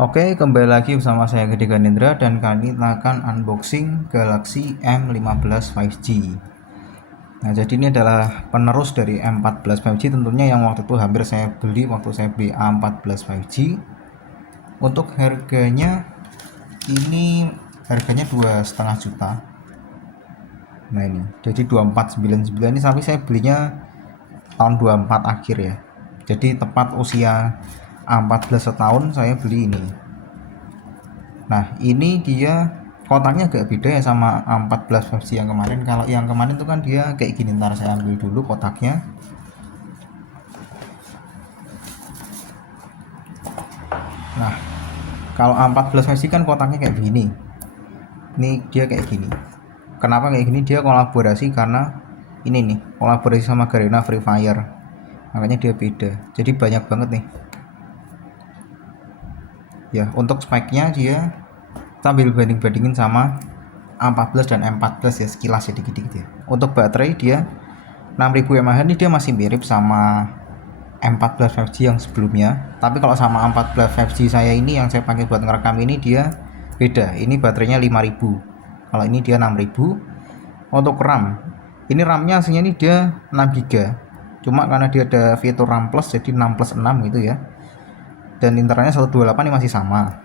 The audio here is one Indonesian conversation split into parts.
Oke, kembali lagi bersama saya Gede Ganindra dan kali ini kita akan unboxing Galaxy M15 5G. Nah, jadi ini adalah penerus dari M14 5G tentunya yang waktu itu hampir saya beli waktu saya beli A14 5G. Untuk harganya ini harganya 2,5 juta. Nah, ini jadi 2499 ini, tapi saya belinya tahun 24 akhir ya. Jadi tepat usia A14 setahun saya beli ini. Nah, ini dia kotaknya agak beda ya sama A14 versi yang kemarin. Kalau yang kemarin itu kan dia kayak gini. Ntar saya ambil dulu kotaknya. Nah, kalau A14 versi kan kotaknya kayak begini. Ini dia kayak gini. Kenapa kayak gini? Dia kolaborasi karena ini nih, kolaborasi sama Garena Free Fire. Makanya dia beda. Jadi banyak banget nih. Ya, untuk speknya dia sambil banding-bandingin sama A14 dan M14 ya, sekilas ya dikit-dikit ya. Untuk baterai dia 6000 mAh, ini dia masih mirip sama M14 5G yang sebelumnya. Tapi kalau sama M14 5G saya ini yang saya pakai buat ngerekam ini dia beda. Ini baterainya 5000. Kalau ini dia 6000. Untuk RAM, ini RAM-nya aslinya ini dia 6GB. Cuma karena dia ada fitur RAM Plus jadi 6+6 gitu ya. Dan internetnya 128 ini masih sama.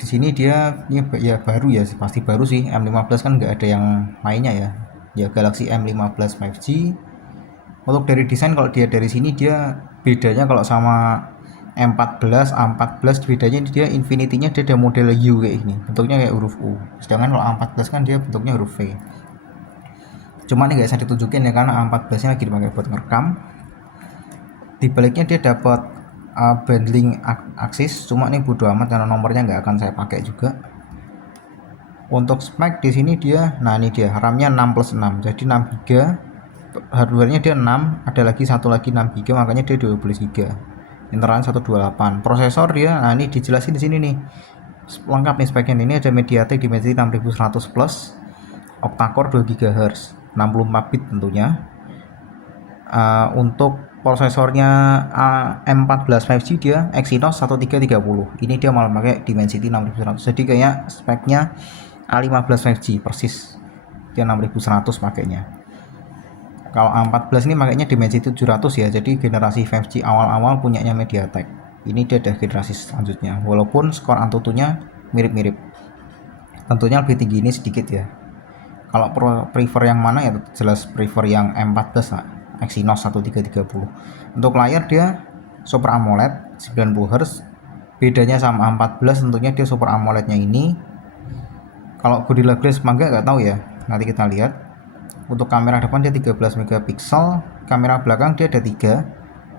Di sini dia ini ya baru ya, pasti baru sih. M15 kan nggak ada yang lainnya ya. Ya Galaxy M15 5G. Untuk dari desain, kalau dia dari sini dia bedanya kalau sama M14, A14 bedanya dia infinity-nya dia ada model U kayak gini. Bentuknya kayak huruf U. Sedangkan kalau A14 kan dia bentuknya huruf V. Cuma ini nggak bisa ditunjukin ya karena A14-nya lagi dipakai buat ngerekam. Di baliknya dia dapat bundling aksis, cuma ini bodo amat karena nomornya nggak akan saya pakai juga. Untuk spek di sini dia, nah ini dia RAM-nya 6+6, jadi 6GB. Hardware-nya dia 6, ada lagi satu lagi 6GB, makanya dia 12GB. Internal 128. Prosesor dia, nah ini dijelasin di sini nih. Lengkap nih speknya. Ini ada MediaTek Dimensity 6100 Plus, octa-core 2 GHz, 64 bit tentunya. Untuk prosesornya M14 5G dia Exynos 1330. Ini dia malah pakai Dimensity 6100. Jadi kayak speknya A15 5G persis. Dia 6100 pakainya. Kalau A14 ini makanya Dimensity 700 ya. Jadi generasi 5G awal-awal punyanya MediaTek. Ini dia ada generasi selanjutnya. Walaupun skor Antutunya mirip-mirip. Tentunya lebih tinggi ini sedikit ya. Kalau prefer yang mana ya jelas prefer yang M14 lah. Exynos 1330. Untuk layar dia Super AMOLED 90Hz. Bedanya sama A14 tentunya dia Super AMOLED-nya ini. Kalau Gorilla Glass enggak tahu ya. Nanti kita lihat. Untuk kamera depan dia 13 megapiksel, kamera belakang dia ada 3.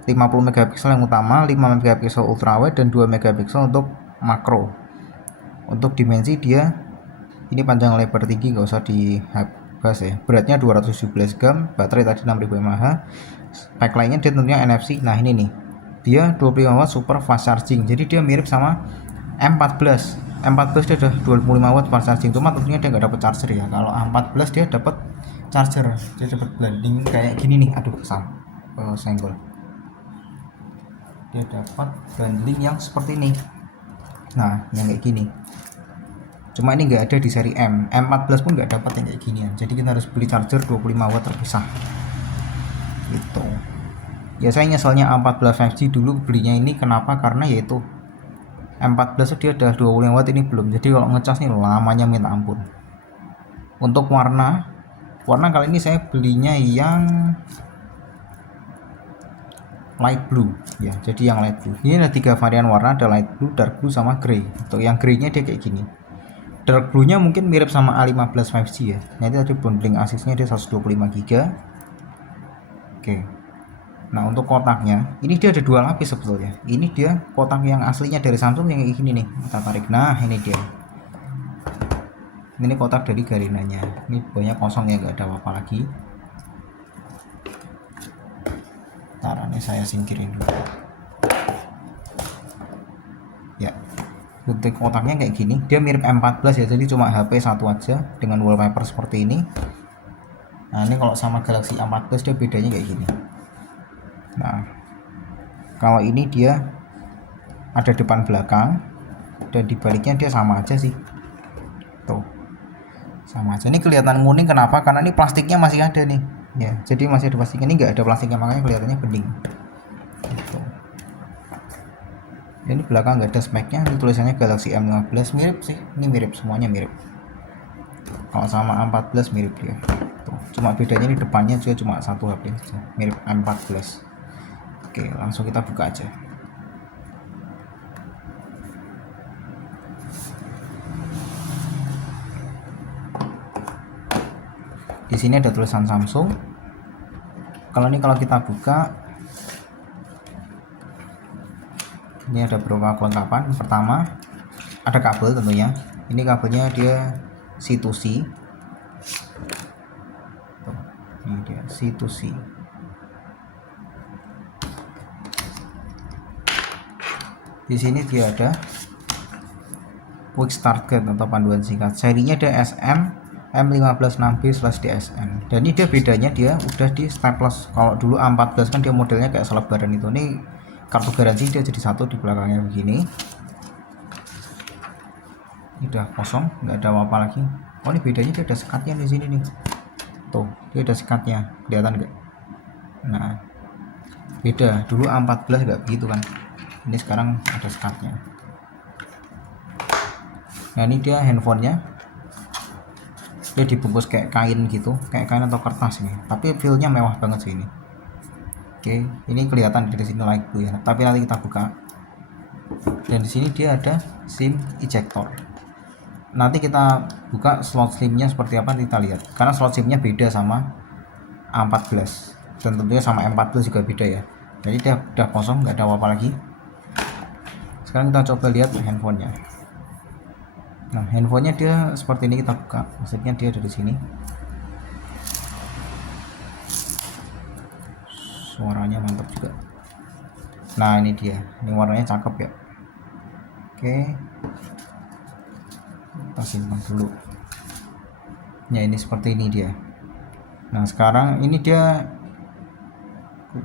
50 megapiksel yang utama, 5 megapiksel ultrawide dan 2 megapiksel untuk makro. Untuk dimensi dia ini panjang lebar tinggi, nggak usah dibahas ya. Beratnya 217 gram, baterai tadi 6000 mAh. Spek lainnya dia tentunya NFC. Nah ini nih, dia 25 watt super fast charging. Jadi dia mirip sama M14. M14 dia udah 25 watt fast charging, cuma tentunya dia nggak dapat charger ya. Kalau A14 dia dapat charger, dia dapat blending kayak gini nih. Aduh, senggol. Dia dapat bundling yang seperti ini. Nah, yang kayak gini. Cuma ini nggak ada di seri M14 pun nggak dapat yang kayak ginian. Jadi kita harus beli charger 25 watt terpisah gitu ya. Saya nyeselnya A14 5G dulu belinya ini kenapa, karena yaitu M14 dia udah 25 watt, ini belum. Jadi kalau ngecas nih lamanya minta ampun. Untuk warna kali ini saya belinya yang light blue ya. Jadi yang light blue ini ada 3 varian warna, ada light blue, dark blue sama grey. Untuk yang grey nya dia kayak gini. Dark blue nya mungkin mirip sama A15 5G ya. Nanti tadi bundling aksesnya dia 125GB. Oke. Nah untuk kotaknya ini dia ada 2 lapis sebetulnya. Ini dia kotak yang aslinya dari Samsung yang kayak gini nih. Kita tarik. Nah ini dia. Ini kotak dari Garenanya. Ini banyak kosong ya, nggak ada apa-apa lagi. Ntar ini saya singkirin dulu. Ya. Bentuk kotaknya kayak gini, dia mirip M14 ya, jadi cuma HP satu aja dengan wallpaper seperti ini. Nah ini kalau sama Galaxy A14 dia bedanya kayak gini. Nah kalau ini dia ada depan belakang, dan dibaliknya dia sama aja sih. Tuh, sama aja. Ini kelihatan kuning kenapa? Karena ini plastiknya masih ada nih ya, jadi masih ada plastiknya, ini nggak ada plastiknya makanya kelihatannya bening gitu. Ini belakang nggak ada speknya, ini tulisannya Galaxy M15, mirip sih, ini mirip, semuanya mirip. Kalau sama A14 mirip dia. Tuh, cuma bedanya di depannya juga cuma satu HP aja, mirip M14. Oke, langsung kita buka aja. Di sini ada tulisan Samsung. Kalau kita buka, ini ada beberapa kelengkapan. Pertama, ada kabel tentunya. Ini kabelnya dia C2C. Ini dia C2C. Di sini dia ada Quick Start Guide atau panduan singkat. Serinya ada SM M156B/DSN. Dan ini dia bedanya, dia udah di staples. Kalau dulu A14 kan dia modelnya kayak selebaran itu. Ini kartu garansi dia jadi satu di belakangnya begini. Ini udah kosong, nggak ada apa-apa lagi. Oh, ini bedanya dia ada sekatnya di sini nih. Tuh, dia ada sekatnya, kelihatan nggak? Nah, beda. Dulu A14 nggak begitu kan. Ini sekarang ada sekatnya. Nah, ini dia handphonenya. Dia dibungkus kayak kain gitu, kayak kain atau kertas ini, tapi feelnya mewah banget sih ini. Oke, ini kelihatan dari sini light blue ya, tapi nanti kita buka. Dan di sini dia ada SIM ejector. Nanti kita buka slot SIM-nya seperti apa, kita lihat, karena slot SIM-nya beda sama A14 dan tentunya sama M14 juga beda ya. Jadi dia udah kosong, nggak ada apa-apa lagi. Sekarang kita coba lihat handphonenya. Nah, handphonenya dia seperti ini, kita buka. Maksudnya dia dari sini. Suaranya mantap juga. Nah, ini dia. Ini warnanya cakep ya. Oke. Kita simpan dulu. Ya, ini seperti ini dia. Nah, sekarang ini dia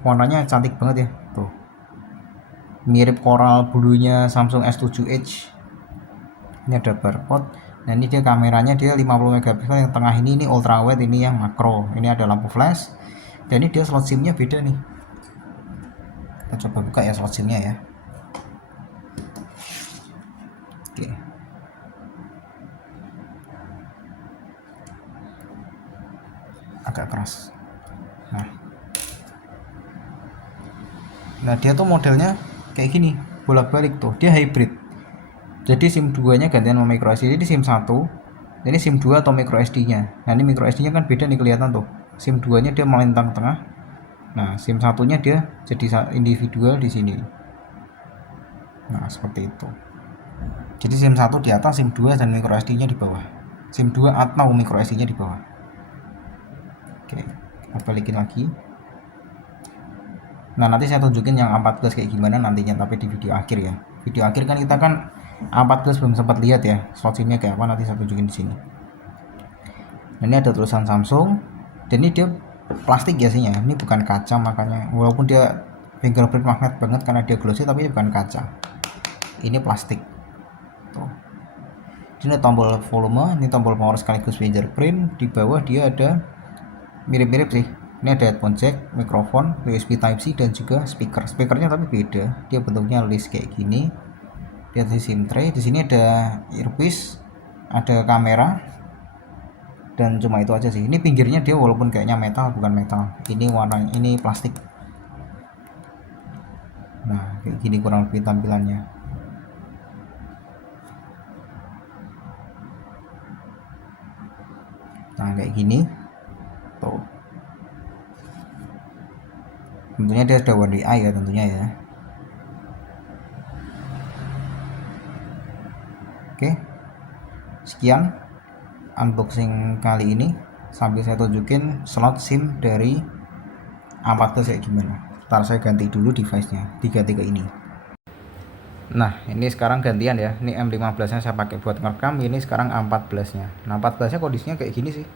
warnanya cantik banget ya. Tuh. Mirip coral bluenya Samsung S7 Edge. Ini ada barcode. Nah, ini dia kameranya, dia 50 megapiksel. Yang tengah ini ultra wide, ini yang makro. Ini ada lampu flash. Dan ini dia slot SIM-nya beda nih. Kita coba buka ya slot SIM-nya ya. Oke. Agak keras. Nah, dia tuh modelnya kayak gini, bolak-balik tuh. Dia hybrid. Jadi SIM 2 nya gantian sama micro SD. Jadi SIM 1 ini SIM 2 atau micro SD nya. Nah, ini micro SD nya kan beda nih, kelihatan tuh. SIM 2 nya dia melintang tengah. Nah, SIM 1 nya dia jadi individual di sini. Nah, seperti itu. Jadi SIM 1 di atas, SIM 2 dan micro SD nya di bawah. SIM 2 atau micro SD nya di bawah. Oke, kita balikin lagi. Nah, nanti saya tunjukin yang A14 kayak gimana nantinya, tapi di video akhir ya. Video akhir kan kita kan A14 belum sempat lihat ya slot SIM-nya kayak apa, nanti saya tunjukin di sini. Nah, ini ada tulisan Samsung, dan ini dia plastik ya sihnya, ini bukan kaca, makanya walaupun dia fingerprint magnet banget karena dia glossy, tapi bukan kaca, ini plastik. Tuh. Ini tombol volume, ini tombol power sekaligus fingerprint. Di bawah dia ada mirip-mirip sih. Ini ada headphone jack, mikrofon, USB Type-C, dan juga speaker. Speakernya tapi beda, dia bentuknya list kayak gini. Lihat di SIM tray, di sini ada earpiece, ada kamera, dan cuma itu aja sih. Ini pinggirnya dia walaupun kayaknya metal, bukan metal. Ini warna, ini plastik. Nah, kayak gini kurang lebih tampilannya. Nah, kayak gini. Tuh. Tentunya dia sudah One UI ya, tentunya ya. Oke, sekian unboxing kali ini. Sambil saya tunjukin slot SIM dari A14 kayak gimana. Ntar saya ganti dulu device-nya, 33 ini. Nah, ini sekarang gantian ya. Ini M15 nya saya pakai buat ngerekam, ini sekarang A14 nya. Nah, 14 nya kondisinya kayak gini sih.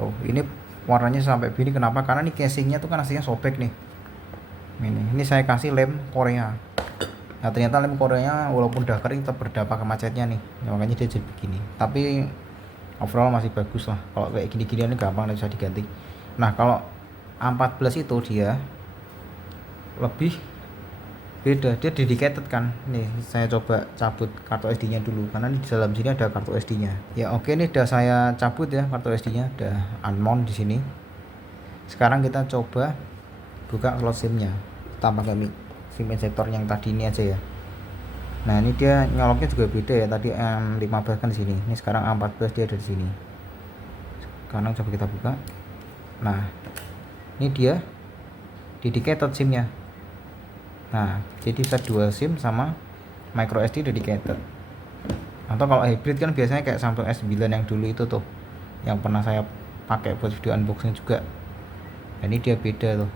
Tuh, ini warnanya sampai begini. Kenapa? Karena ini casingnya tuh kan aslinya sobek nih. Ini saya kasih lem Korea. Nah ternyata lem koreanya walaupun udah kering tetap berdampak ke macetnya nih ya, makanya dia jadi begini, tapi overall masih bagus lah. Kalau kayak gini-gini ini gampang bisa diganti. Nah kalau A14 itu dia lebih beda, dia dedicated kan. Nih saya coba cabut kartu SD nya dulu karena di dalam sini ada kartu SD nya ya. Oke, ini udah saya cabut ya kartu SD nya, udah unmount di sini. Sekarang kita coba buka slot SIM nya, kita pakai SIM injector yang tadi ini aja ya. Nah ini dia nyoloknya juga beda ya, tadi M15 kan di sini, ini sekarang A14 dia ada di sini. Sekarang coba kita buka. Nah ini dia dedicated SIM nya. Nah jadi bisa dual SIM sama micro SD dedicated. Atau kalau hybrid kan biasanya kayak Samsung S9 yang dulu itu tuh, yang pernah saya pakai buat video unboxing juga. Nah, ini dia beda tuh.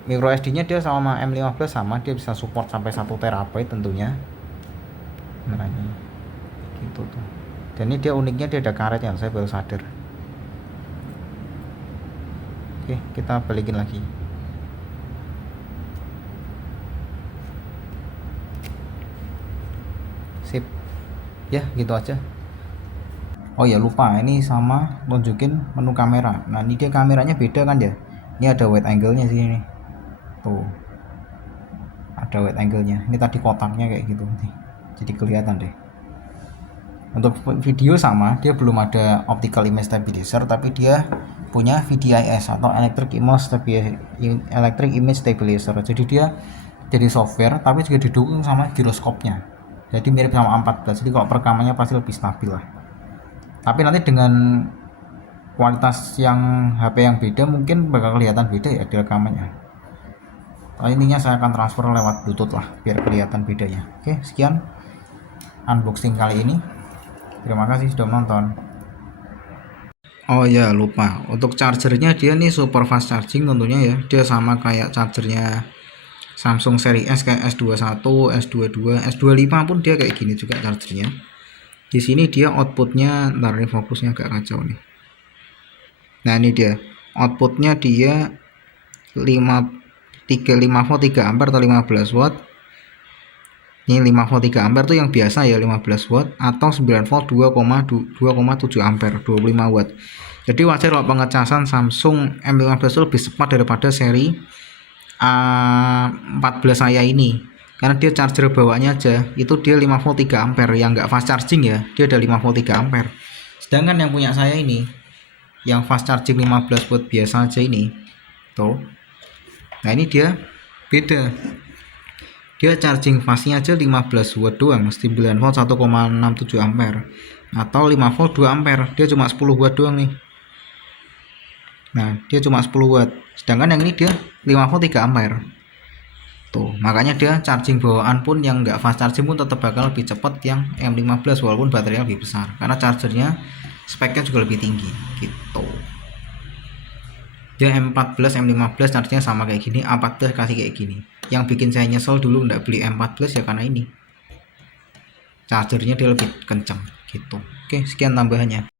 Micro SD nya dia sama M15 sama, dia bisa support sampai 1 TB tentunya. Nah ini gitu tuh. Dan ini dia uniknya dia ada karetnya, saya baru sadar. Oke, kita balikin lagi. Sip ya, gitu aja. Oh ya lupa, ini sama tunjukin menu kamera. Nah ini dia kameranya beda kan ya, ini ada wide angle nya sini nih tuh, ada wide angle nya. Ini tadi kotaknya kayak gitu nih, jadi kelihatan deh. Untuk video sama, dia belum ada optical image stabilizer, tapi dia punya VDIS atau electric image stabilizer. Jadi dia jadi software tapi juga didukung sama giroskopnya, jadi mirip sama A14. Jadi kalau perekamannya pasti lebih stabil lah, tapi nanti dengan kualitas yang HP yang beda mungkin bakal kelihatan beda ya di rekamannya. Intinya saya akan transfer lewat Bluetooth lah biar kelihatan bedanya. Oke, sekian unboxing kali ini. Terima kasih sudah menonton. Oh ya lupa, untuk chargernya dia nih super fast charging tentunya ya. Dia sama kayak chargernya Samsung seri S kayak S21, S22, S25 pun dia kayak gini juga chargernya. Di sini dia outputnya, ntar ini fokusnya agak kacau nih. Nah ini dia outputnya, dia 5 volt 3 ampere atau 15 watt. Ini 5 volt 3 ampere tuh yang biasa ya, 15 watt, atau 9 volt 2,7 ampere 25 watt. Jadi wajar kalau pengecasan Samsung M15 itu lebih cepat daripada seri A14 saya ini, karena dia charger bawaannya aja itu dia 5 volt 3 ampere yang enggak fast charging ya, dia ada 5 volt 3 ampere. Sedangkan yang punya saya ini yang fast charging 15 watt biasa aja ini tuh. Nah ini dia beda, dia charging fastnya aja 15 watt doang, 9 volt 1,67 ampere atau 5 volt 2 ampere, dia cuma 10 watt doang nih. Nah dia cuma 10 watt, sedangkan yang ini dia 5 volt 3 ampere tuh. Makanya dia charging bawaan pun yang enggak fast charging pun tetap bakal lebih cepat yang M15 walaupun baterainya lebih besar, karena chargernya speknya juga lebih tinggi gitu. Dia M14 M15 chargernya sama kayak gini, A14 kasih kayak gini. Yang bikin saya nyesel dulu nggak beli M14 ya karena ini chargernya dia lebih kencang gitu. Oke, sekian tambahannya.